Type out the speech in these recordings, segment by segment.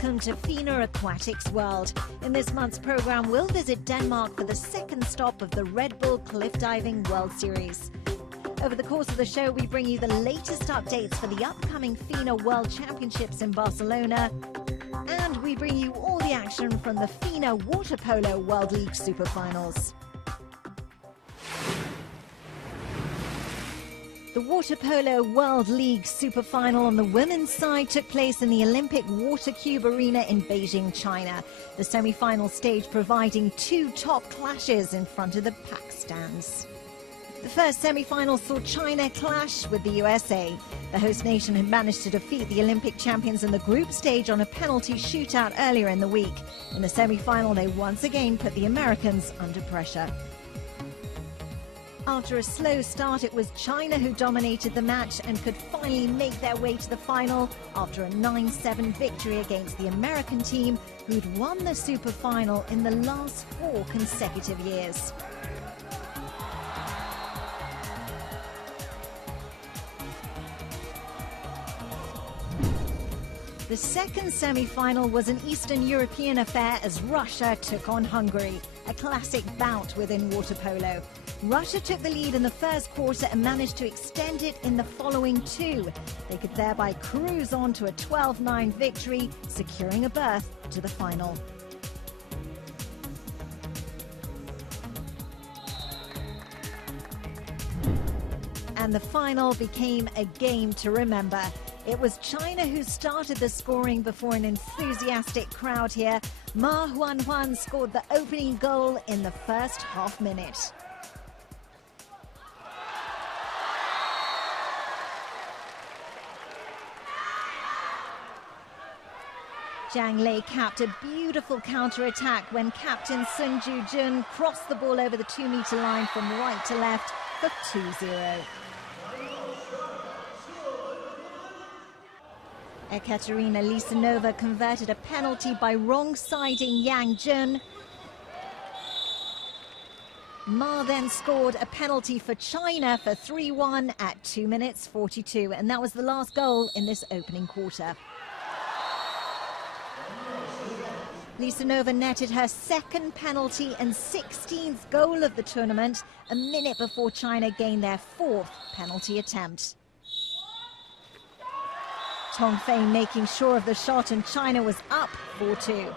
welcome to FINA Aquatics World. In this month's program, we'll visit Denmark for the second stop of the Red Bull Cliff Diving World Series. Over the course of the show, we bring you the latest updates for the upcoming FINA World Championships in Barcelona. And we bring you all the action from the FINA Water Polo World League Superfinals. The Water Polo World League Superfinal on the women's side took place in the Olympic Water Cube Arena in Beijing, China. The semi-final stage providing two top clashes in front of the pack stands. The first semi-final saw China clash with the USA. The host nation had managed to defeat the Olympic champions in the group stage on a penalty shootout earlier in the week. In the semi-final, they once again put the Americans under pressure. After a slow start, it was China who dominated the match and could finally make their way to the final after a 9-7 victory against the American team, who'd won the Super Final in the last 4 consecutive years. The second semi-final was an Eastern European affair as Russia took on Hungary, a classic bout within water polo. Russia took the lead in the first quarter and managed to extend it in the following 2. They could thereby cruise on to a 12-9 victory, securing a berth to the final. And the final became a game to remember. It was China who started the scoring before an enthusiastic crowd here. Ma Huanhuan scored the opening goal in the first half minute. Zhang Lei capped a beautiful counter-attack when captain Sun Ju-jun crossed the ball over the 2-meter line from right to left for 2-0. Ekaterina Lisanova converted a penalty by wrong-siding Yang Jun. Ma then scored a penalty for China for 3-1 at 2 minutes 42, and that was the last goal in this opening quarter. Lisanova netted her second penalty and 16th goal of the tournament a minute before China gained their 4th penalty attempt. Tong Fei making sure of the shot, and China was up 4-2.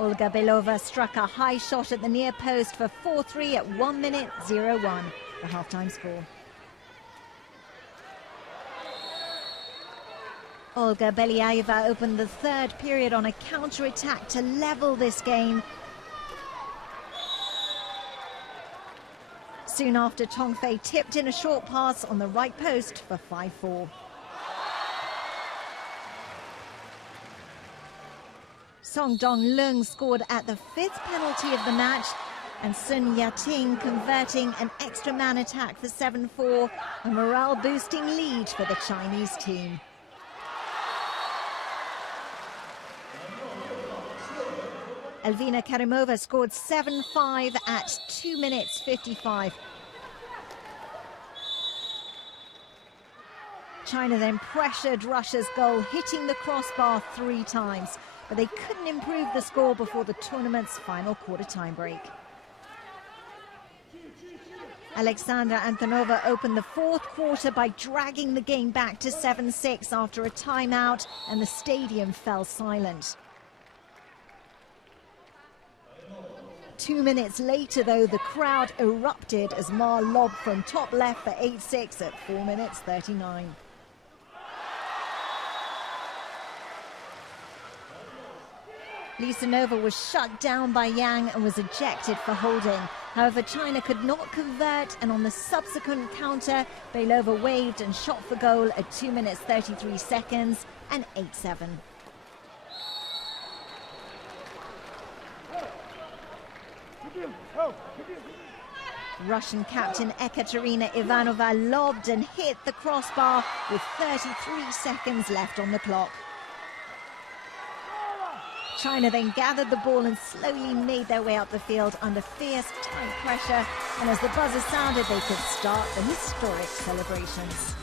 Olga Belova struck a high shot at the near post for 4-3 at 1 minute 01, the halftime score. Olga Beliaeva opened the third period on a counter-attack to level this game. Soon after, Tong Fei tipped in a short pass on the right post for 5-4. Song Dong-lung scored at the 5th penalty of the match, and Sun Yating converting an extra man attack for 7-4, a morale-boosting lead for the Chinese team. Elvina Karimova scored 7-5 at 2 minutes 55. China then pressured Russia's goal, hitting the crossbar 3 times, but they couldn't improve the score before the tournament's final quarter-time break. Alexandra Antonova opened the 4th quarter by dragging the game back to 7-6 after a timeout, and the stadium fell silent. 2 minutes later, though, the crowd erupted as Ma lobbed from top left for 8-6 at 4 minutes 39. Lisanova was shut down by Yang and was ejected for holding. However, China could not convert, and on the subsequent counter, Belova waved and shot for goal at 2 minutes 33 seconds and 8-7. Russian captain Ekaterina Ivanova lobbed and hit the crossbar with 33 seconds left on the clock. China then gathered the ball and slowly made their way up the field under fierce, tight pressure, and as the buzzer sounded, they could start the historic celebrations.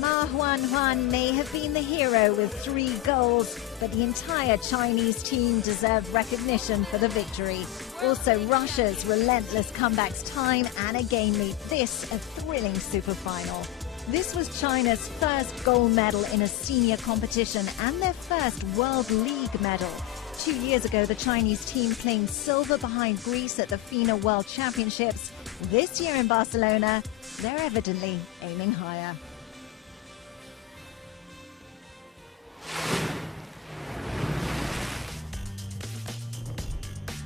Ma Huan may have been the hero with 3 goals, but the entire Chinese team deserved recognition for the victory. Also, Russia's relentless comebacks time and again made this a thrilling super final. This was China's first gold medal in a senior competition and their first World League medal. 2 years ago, the Chinese team claimed silver behind Greece at the FINA World Championships. This year in Barcelona, they're evidently aiming higher.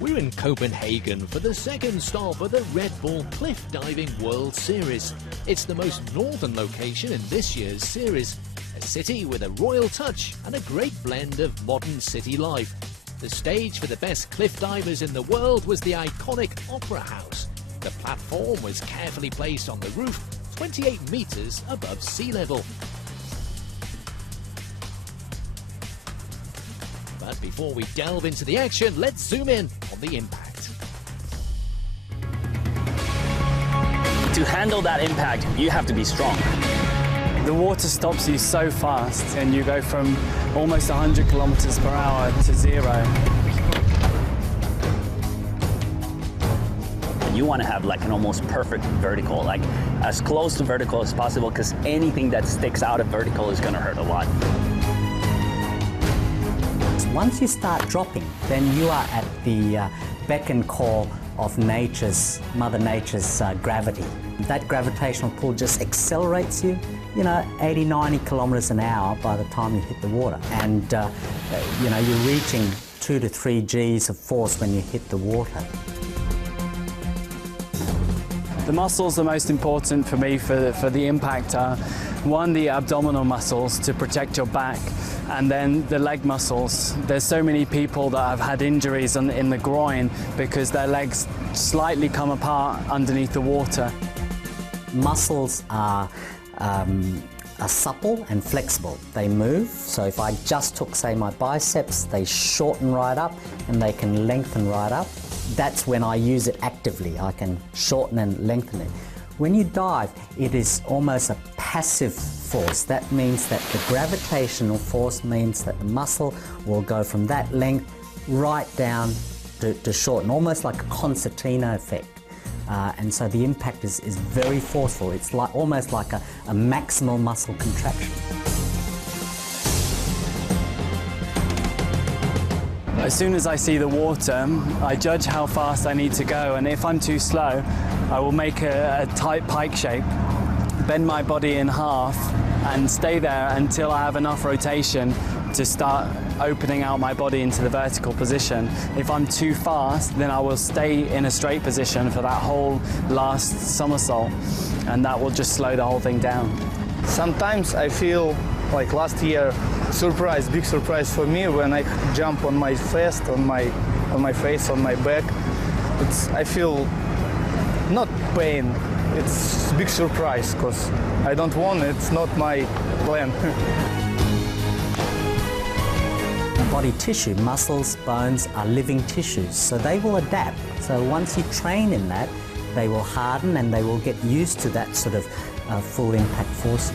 We're in Copenhagen for the second stop of the Red Bull Cliff Diving World Series. It's the most northern location in this year's series, a city with a royal touch and a great blend of modern city life. The stage for the best cliff divers in the world was the iconic Opera House. The platform was carefully placed on the roof, 28 meters above sea level. But before we delve into the action, let's zoom in on the impact. To handle that impact, you have to be strong. The water stops you so fast and you go from almost 100 kilometers per hour to 0. You want to have like an almost perfect vertical, like as close to vertical as possible, because anything that sticks out of vertical is going to hurt a lot. Once you start dropping, then you are at the beck and call of Mother Nature's gravity. That gravitational pull just accelerates you, 80, 90 kilometers an hour by the time you hit the water. And, you're reaching 2 to 3 Gs of force when you hit the water. The muscles are most important for me for the impact are, one, the abdominal muscles to protect your back, and then the leg muscles. There's so many people that have had injuries in the groin because their legs slightly come apart underneath the water. Muscles are supple and flexible. They move, so if I just took, say, my biceps, they shorten right up and they can lengthen right up. That's when I use it actively. I can shorten and lengthen it. When you dive, it is almost a passive force. That means that the gravitational force means that the muscle will go from that length right down to shorten, almost like a concertina effect. And so the impact is very forceful. It's like almost like a maximal muscle contraction. As soon as I see the water, I judge how fast I need to go, and if I'm too slow, I will make a tight pike shape, bend my body in half, and stay there until I have enough rotation to start opening out my body into the vertical position. If I'm too fast, then I will stay in a straight position for that whole last somersault, and that will just slow the whole thing down. Sometimes I feel like last year, big surprise for me when I jump on my face, on my face, on my back. I feel not pain. It's a big surprise because I don't want it. It's not my plan. Body tissue, muscles, bones are living tissues, so they will adapt. So once you train in that, they will harden and they will get used to that sort of full impact forces.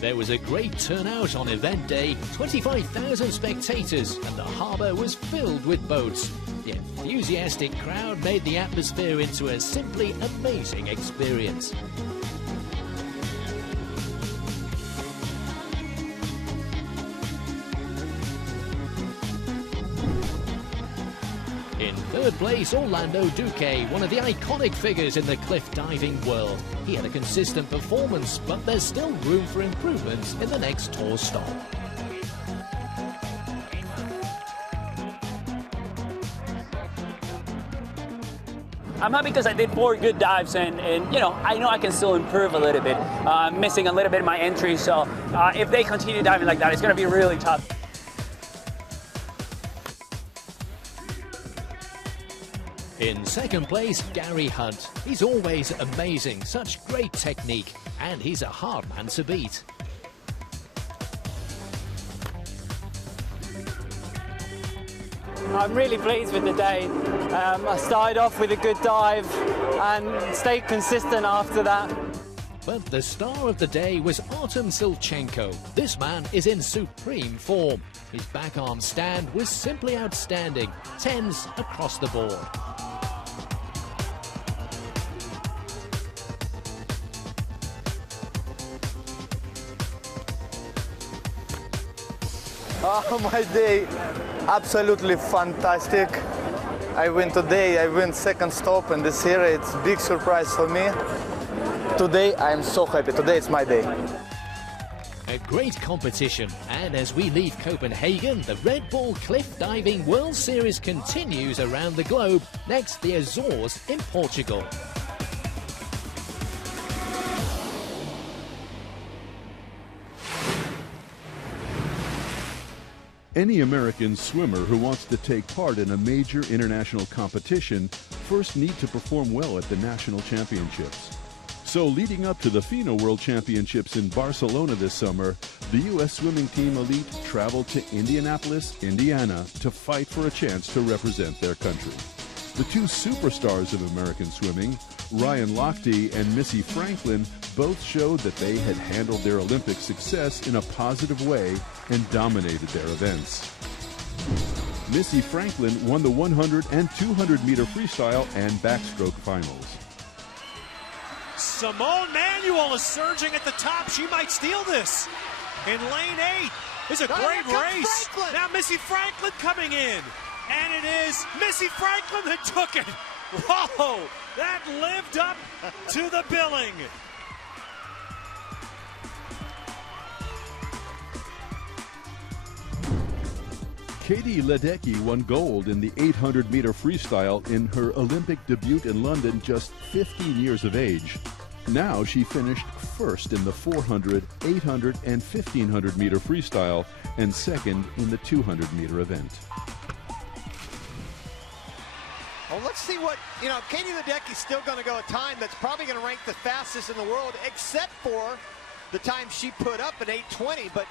There was a great turnout on event day, 25,000 spectators, and the harbour was filled with boats. The enthusiastic crowd made the atmosphere into a simply amazing experience. In third place, Orlando Duque, one of the iconic figures in the cliff diving world. He had a consistent performance, but there's still room for improvements in the next tour stop. I'm happy because I did 4 good dives, and I know I can still improve a little bit. Missing a little bit in my entry, so if they continue diving like that, it's going to be really tough. In second place, Gary Hunt. He's always amazing, such great technique, and he's a hard man to beat. I'm really pleased with the day. I started off with a good dive and stayed consistent after that. But the star of the day was Artem Silchenko. This man is in supreme form. His back arm stand was simply outstanding. 10s across the board. Oh, my day, absolutely fantastic. I win today, I win second stop in this area. It's a big surprise for me. Today, I'm so happy. Today, it's my day. A great competition, and as we leave Copenhagen, the Red Bull Cliff Diving World Series continues around the globe. Next, the Azores in Portugal. Any American swimmer who wants to take part in a major international competition first need to perform well at the national championships. So leading up to the FINA World Championships in Barcelona this summer, the U.S. swimming team elite traveled to Indianapolis, Indiana to fight for a chance to represent their country. The two superstars of American swimming, Ryan Lochte and Missy Franklin, both showed that they had handled their Olympic success in a positive way and dominated their events. Missy Franklin won the 100 and 200 meter freestyle and backstroke finals. Simone Manuel is surging at the top. She might steal this. In lane 8 is a great race. Franklin. Now Missy Franklin coming in. And it is Missy Franklin that took it. Whoa, that lived up to the billing. Katie Ledecky won gold in the 800 meter freestyle in her Olympic debut in London, just 15 years of age. Now she finished first in the 400, 800, and 1500 meter freestyle and second in the 200 meter event. Well, let's see what, Katie Ledecky's still going to go a time that's probably going to rank the fastest in the world, except for the time she put up at 8:20. But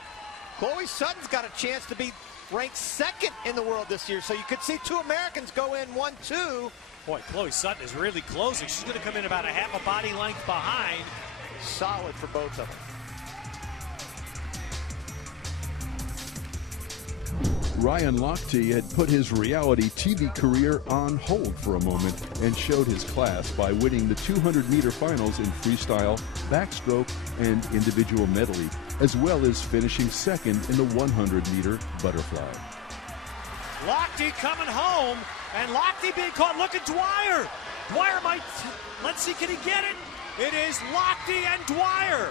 Chloe Sutton's got a chance to be ranked second in the world this year. So you could see two Americans go in 1-2. Boy, Chloe Sutton is really closing. She's going to come in about a half a body length behind. Solid for both of them. Ryan Lochte had put his reality TV career on hold for a moment and showed his class by winning the 200 meter finals in freestyle, backstroke, and individual medley, as well as finishing second in the 100 meter butterfly. Lochte coming home, and Lochte being caught. Look at Dwyer. Dwyer might, let's see, can he get it? It is Lochte and Dwyer.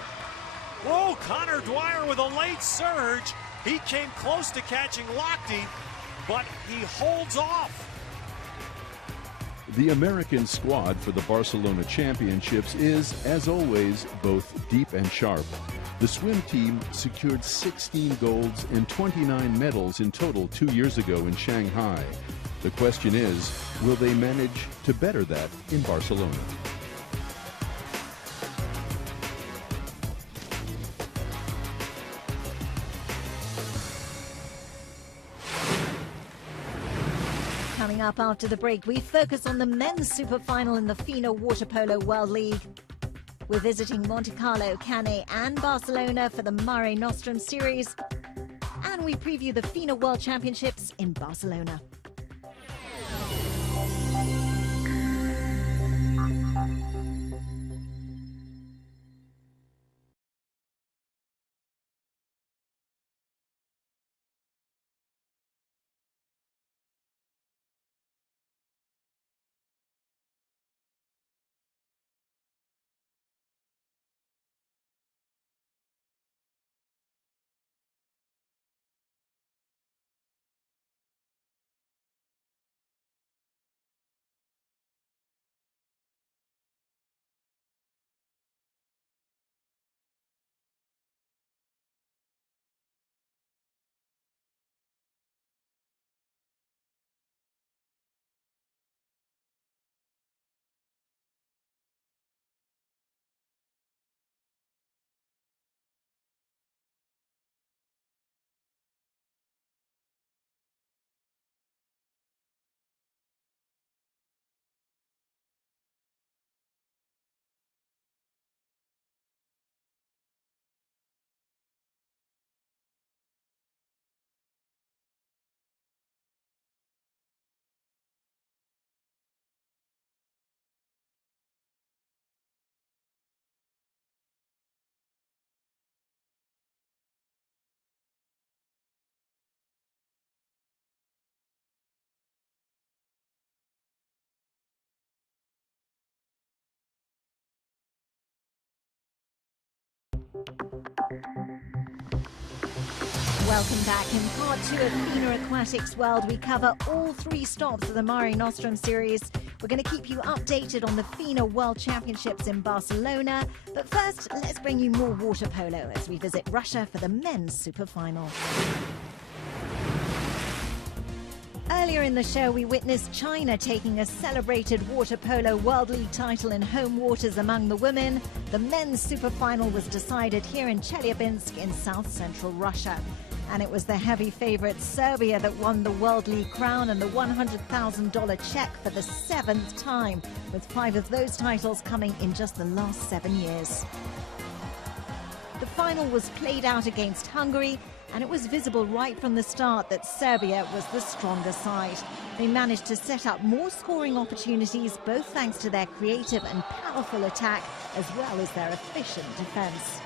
Whoa, Connor Dwyer with a late surge. He came close to catching Lochte, but he holds off. The American squad for the Barcelona Championships is, as always, both deep and sharp. The swim team secured 16 golds and 29 medals in total 2 years ago in Shanghai. The question is, will they manage to better that in Barcelona? Coming up after the break, we focus on the men's super final in the FINA Water Polo World League. We're visiting Monte Carlo, Cannes and Barcelona for the Mare Nostrum series. And we preview the FINA World Championships in Barcelona. Welcome back. In part 2 of FINA Aquatics World, we cover all 3 stops of the Mare Nostrum series. We're going to keep you updated on the FINA World Championships in Barcelona. But first, let's bring you more water polo as we visit Russia for the men's super final. Earlier in the show, we witnessed China taking a celebrated water polo World League title in home waters among the women. The men's super final was decided here in Chelyabinsk in south-central Russia. And it was the heavy favourite Serbia that won the World League crown and the $100,000 cheque for the 7th time, with 5 of those titles coming in just the last 7 years. The final was played out against Hungary, and it was visible right from the start that Serbia was the stronger side. They managed to set up more scoring opportunities, both thanks to their creative and powerful attack, as well as their efficient defence.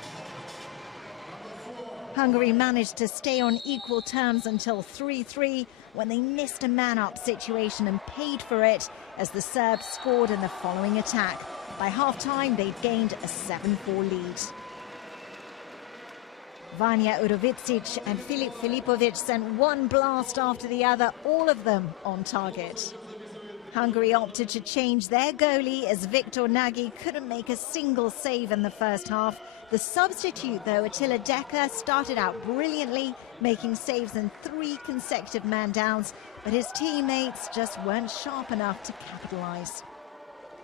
Hungary managed to stay on equal terms until 3-3, when they missed a man-up situation and paid for it, as the Serbs scored in the following attack. By half-time, they'd gained a 7-4 lead. Vanja Urovicic and Filip Filipovic sent one blast after the other, all of them on target. Hungary opted to change their goalie as Viktor Nagy couldn't make a single save in the first half. The substitute, though, Attila Decker, started out brilliantly, making saves in 3 consecutive man-downs, but his teammates just weren't sharp enough to capitalise.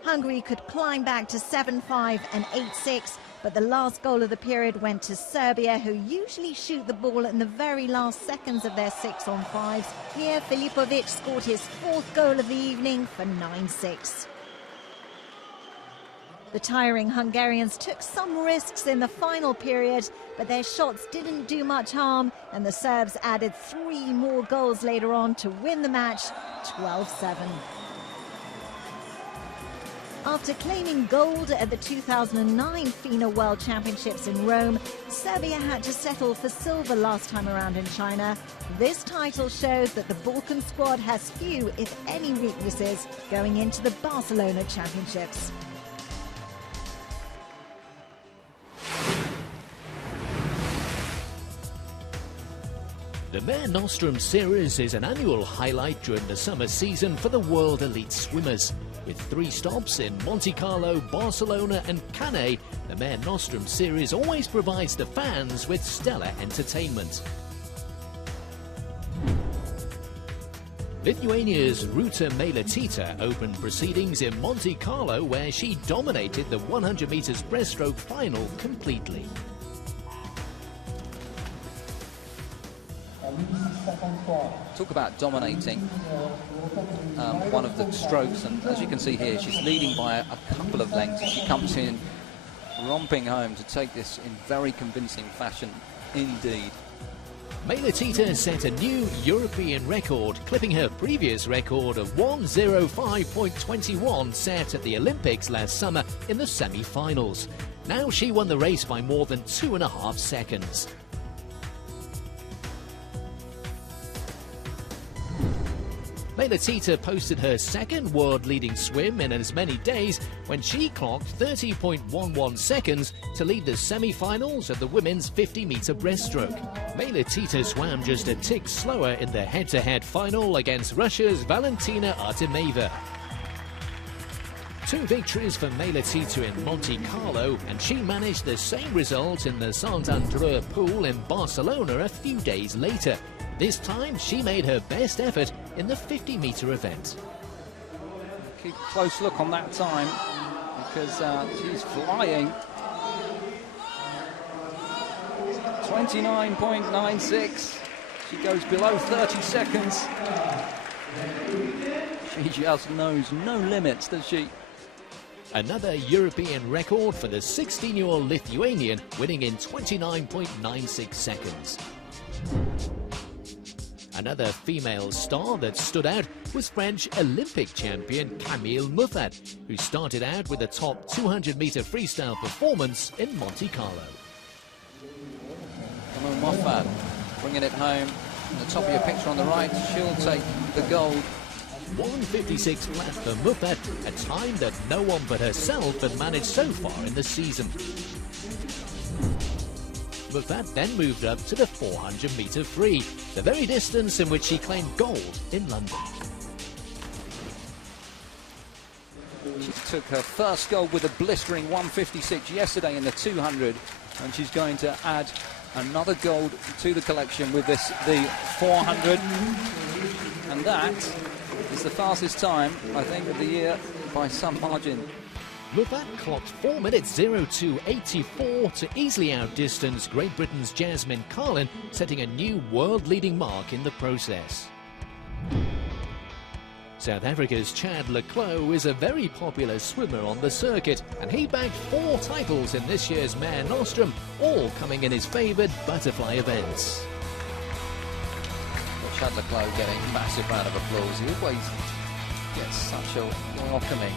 Hungary could climb back to 7-5 and 8-6, but the last goal of the period went to Serbia, who usually shoot the ball in the very last seconds of their 6-on-5s. Here, Filipovic scored his 4th goal of the evening for 9-6. The tiring Hungarians took some risks in the final period, but their shots didn't do much harm, and the Serbs added 3 more goals later on to win the match 12-7. After claiming gold at the 2009 FINA World Championships in Rome, Serbia had to settle for silver last time around in China. This title shows that the Balkan squad has few, if any, weaknesses going into the Barcelona Championships. The Mare Nostrum series is an annual highlight during the summer season for the world elite swimmers. With 3 stops in Monte Carlo, Barcelona and Cannes, the Mare Nostrum series always provides the fans with stellar entertainment. Lithuania's Rūta Meilutytė opened proceedings in Monte Carlo, where she dominated the 100 meters breaststroke final completely. Talk about dominating one of the strokes, and as you can see here, she's leading by a couple of lengths. She comes in romping home to take this in very convincing fashion indeed. Meilutytė set a new European record, clipping her previous record of 1:05.21 set at the Olympics last summer in the semi-finals. Now she won the race by more than 2.5 seconds. Meilutytė posted her 2nd world-leading swim in as many days when she clocked 30.11 seconds to lead the semi-finals of the women's 50-meter breaststroke. Meilutytė swam just a tick slower in the head-to-head final against Russia's Valentina Artemyeva. 2 victories for Meilutytė in Monte Carlo, and she managed the same result in the Sant-Andreu pool in Barcelona a few days later. This time, she made her best effort in the 50-meter event. Keep a close look on that time, because she's flying. 29.96. She goes below 30 seconds. She just knows no limits, does she? Another European record for the 16-year-old Lithuanian, winning in 29.96 seconds. Another female star that stood out was French Olympic champion Camille Muffat, who started out with a top 200-meter freestyle performance in Monte Carlo. Camille Muffat bringing it home. On the top of your picture on the right, she'll take the gold. 1:56 flat for Muffat, a time that no one but herself had managed so far in the season. Buffet then moved up to the 400-metre free, the very distance in which she claimed gold in London. She took her first gold with a blistering 1:56 yesterday in the 200, and she's going to add another gold to the collection with the 400, and that is the fastest time, I think, of the year by some margin. Buffet clocked 4 minutes 02.84 to easily outdistance Great Britain's Jasmine Carlin, setting a new world-leading mark in the process. South Africa's Chad le Clos is a very popular swimmer on the circuit, and he bagged 4 titles in this year's Mare Nostrum, all coming in his favoured butterfly events. Well, Chad le Clos getting a massive round of applause. He always gets such a welcoming.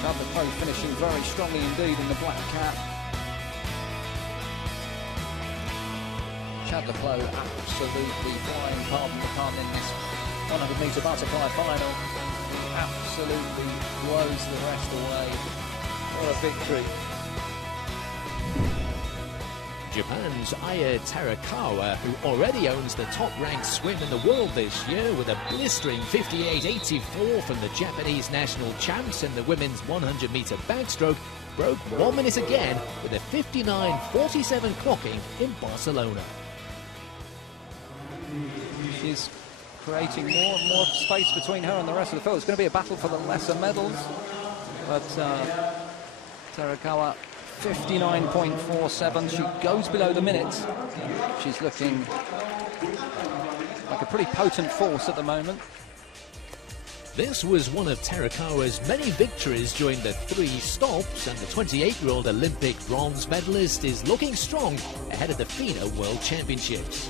Chad le Clos finishing very strongly indeed in the black cap. Chad le Clos absolutely flying pardon the pun in this 100-metre butterfly final. Absolutely blows the rest away. What a victory. Japan's Aya Terakawa, who already owns the top-ranked swim in the world this year with a blistering 58.84 from the Japanese national champs in the women's 100-metre backstroke, broke 1 minute again with a 59.47 clocking in Barcelona. She's creating more and more space between her and the rest of the field. It's going to be a battle for the lesser medals, but Terakawa 59.47. She goes below the minutes. She's looking like a pretty potent force at the moment. This was one of Terakawa's many victories during the 3 stops, and the 28-year-old Olympic bronze medalist is looking strong ahead of the FINA World Championships.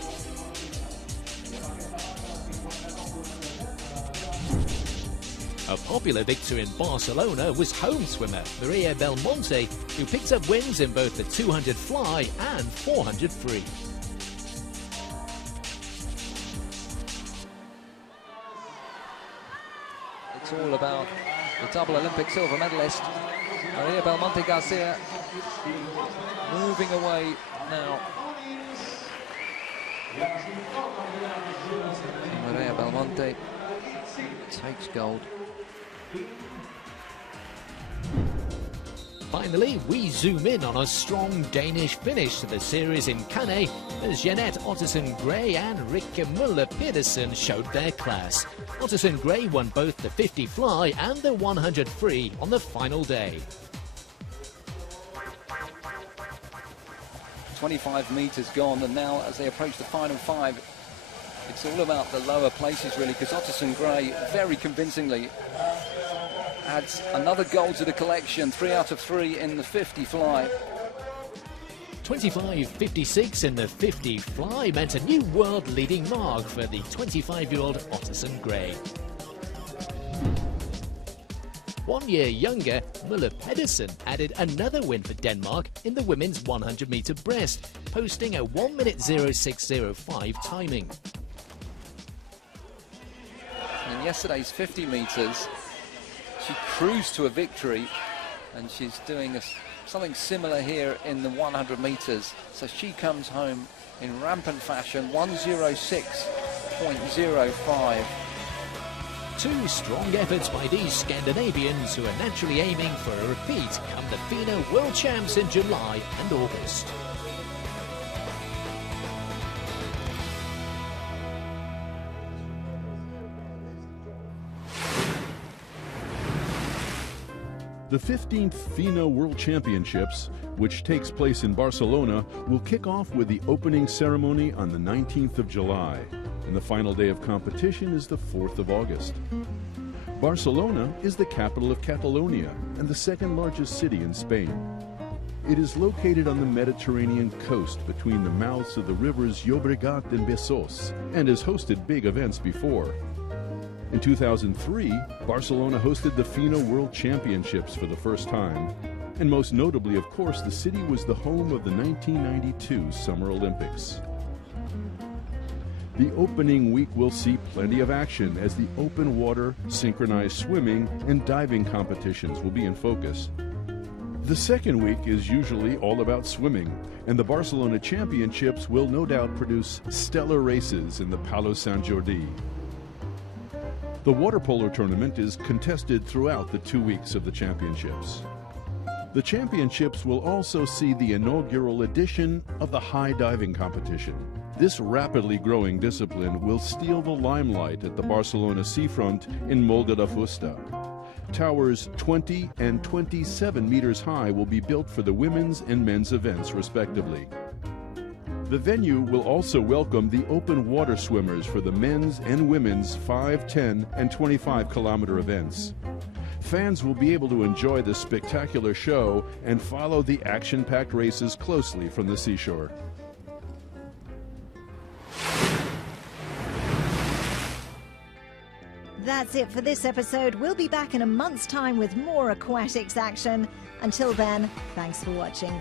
A popular victor in Barcelona was home swimmer Mare Belmonte, who picked up wins in both the 200 fly and 400 free. It's all about the double Olympic silver medalist, Mare Belmonte Garcia, moving away now. Mare Belmonte takes gold. Finally, we zoom in on a strong Danish finish to the series in Cannes as Jeanette Ottesen-Gray and Rikke Møller-Pedersen showed their class. Ottesen-Gray won both the 50 fly and the 100 free on the final day. 25 metres gone, and now as they approach the final 5, it's all about the lower places really, because Ottesen-Gray very convincingly adds another gold to the collection, 3 out of 3 in the 50 fly. 25.56 in the 50 fly meant a new world-leading mark for the 25-year-old Ottesen-Gray. 1 year younger, Møller-Pedersen added another win for Denmark in the women's 100-metre breast, posting a 1 minute 06.05 timing. In yesterday's 50 metres, she cruised to a victory, and she's doing something similar here in the 100 metres. So she comes home in rampant fashion, 1:06.05. 2 strong efforts by these Scandinavians, who are naturally aiming for a repeat come the FINA World Champs in July and August. The 15th FINA World Championships, which takes place in Barcelona, will kick off with the opening ceremony on the 19th of July, and the final day of competition is the 4th of August. Barcelona is the capital of Catalonia and the second largest city in Spain. It is located on the Mediterranean coast between the mouths of the rivers Llobregat and Besòs, and has hosted big events before. In 2003, Barcelona hosted the FINA World Championships for the first time. And most notably, of course, the city was the home of the 1992 Summer Olympics. The opening week will see plenty of action as the open water, synchronized swimming, and diving competitions will be in focus. The second week is usually all about swimming, and the Barcelona Championships will no doubt produce stellar races in the Palo Sant Jordi. The water polo tournament is contested throughout the 2 weeks of the championships. The championships will also see the inaugural edition of the high diving competition. This rapidly growing discipline will steal the limelight at the Barcelona seafront in Molde da Fusta. Towers 20 and 27 meters high will be built for the women's and men's events, respectively. The venue will also welcome the open water swimmers for the men's and women's 5, 10, and 25-kilometer events. Fans will be able to enjoy the spectacular show and follow the action-packed races closely from the seashore. That's it for this episode. We'll be back in a month's time with more aquatics action. Until then, thanks for watching.